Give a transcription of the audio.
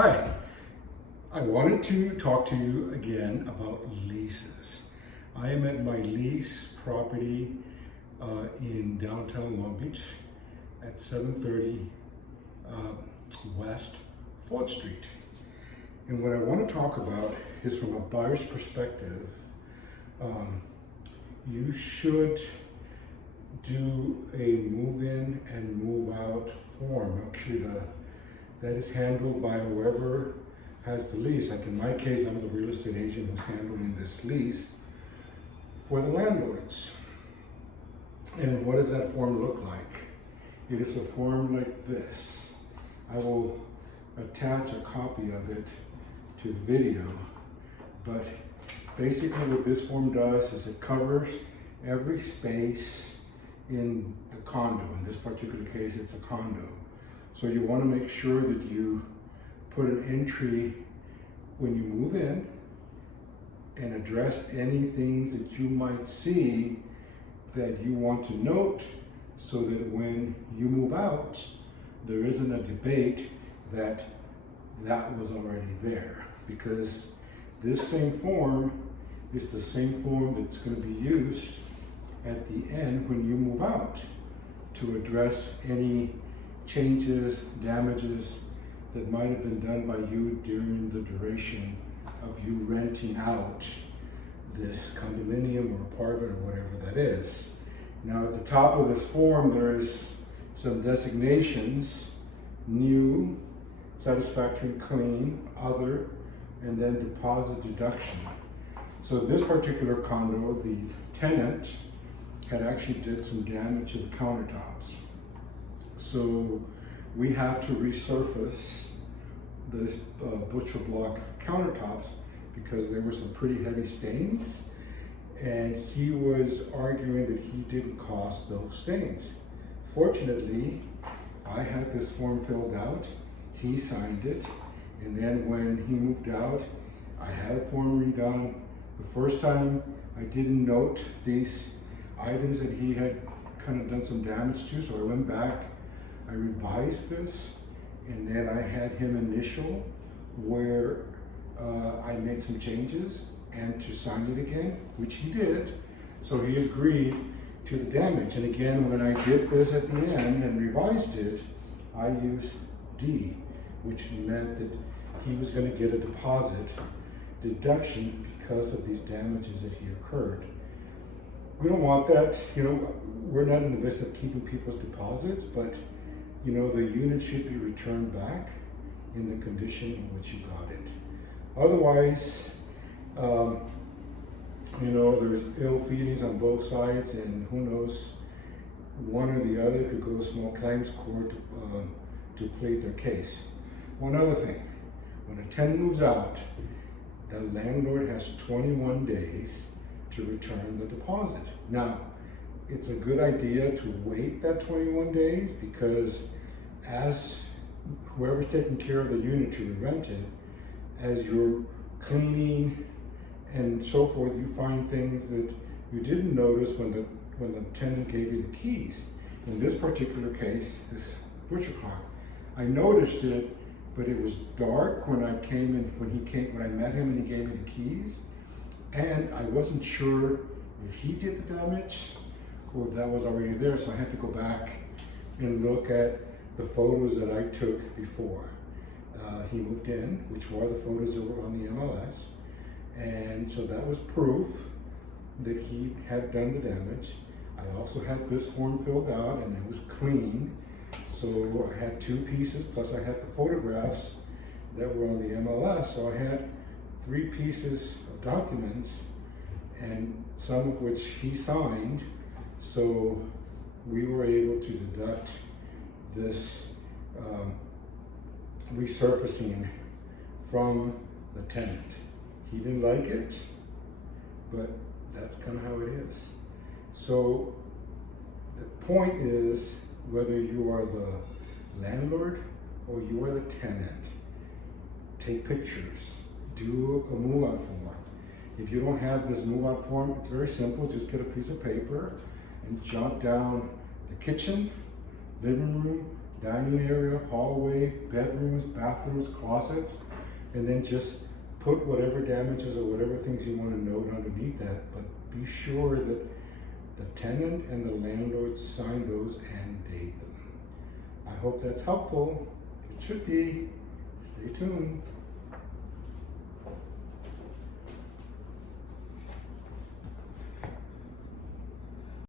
Hi, I wanted to talk to you again about leases. I am at my lease property in downtown Long Beach at 730 West 4th Street. And what I want to talk about is from a buyer's perspective. You should do a move-in and move-out form. Actually, that is handled by whoever has the lease. Like in my case, I'm the real estate agent who's handling this lease for the landlords. And what does that form look like? It is a form like this. I will attach a copy of it to the video, but basically what this form does is it covers every space in the condo. In this particular case, it's a condo. So you want to make sure that you put an entry when you move in and address any things that you might see that you want to note, so that when you move out, there isn't a debate that was already there. Because this same form is the same form that's going to be used at the end when you move out to address any changes, damages that might have been done by you during the duration of you renting out this condominium or apartment or whatever that is. Now at the top of this form there is some designations: new, satisfactory, clean, other, and then deposit deduction. So this particular condo, the tenant had actually did some damage to the countertops. So we had to resurface the butcher block countertops because there were some pretty heavy stains, and he was arguing that he didn't cause those stains. Fortunately, I had this form filled out, he signed it, and then when he moved out, I had a form redone. The first time I didn't note these items that he had kind of done some damage to, so I went back, I revised this, and then I had him initial where I made some changes and to sign it again, which he did. So he agreed to the damage. And again, when I did this at the end and revised it, I used D, which meant that he was going to get a deposit deduction because of these damages that he occurred. We don't want that. We're not in the business of keeping people's deposits, but the unit should be returned back in the condition in which you got it. Otherwise, there's ill feelings on both sides, and who knows, one or the other could go to small claims court to plead their case. One other thing, when a tenant moves out, the landlord has 21 days to return the deposit. Now, it's a good idea to wait that 21 days because as whoever's taking care of the unit to be rented, as you're cleaning and so forth, you find things that you didn't notice when the tenant gave you the keys. In this particular case, this butcher clock, I noticed it, but it was dark when I came in, when I met him and he gave me the keys, and I wasn't sure if he did the damage or if that was already there, so I had to go back and look at the photos that I took before he moved in, which were the photos that were on the MLS, and so that was proof that he had done the damage. I also had this form filled out and it was clean, so I had 2 pieces, plus I had the photographs that were on the MLS, so I had 3 pieces of documents, and some of which he signed, so we were able to deduct this resurfacing from the tenant. He didn't like it, but that's kind of how it is. So the point is, whether you are the landlord or you are the tenant, take pictures, do a move-out form. If you don't have this move-out form, it's very simple. Just get a piece of paper and jot down the kitchen, living room, dining area, hallway, bedrooms, bathrooms, closets, and then just put whatever damages or whatever things you want to note underneath that, but be sure that the tenant and the landlord sign those and date them. I hope that's helpful. It should be. Stay tuned.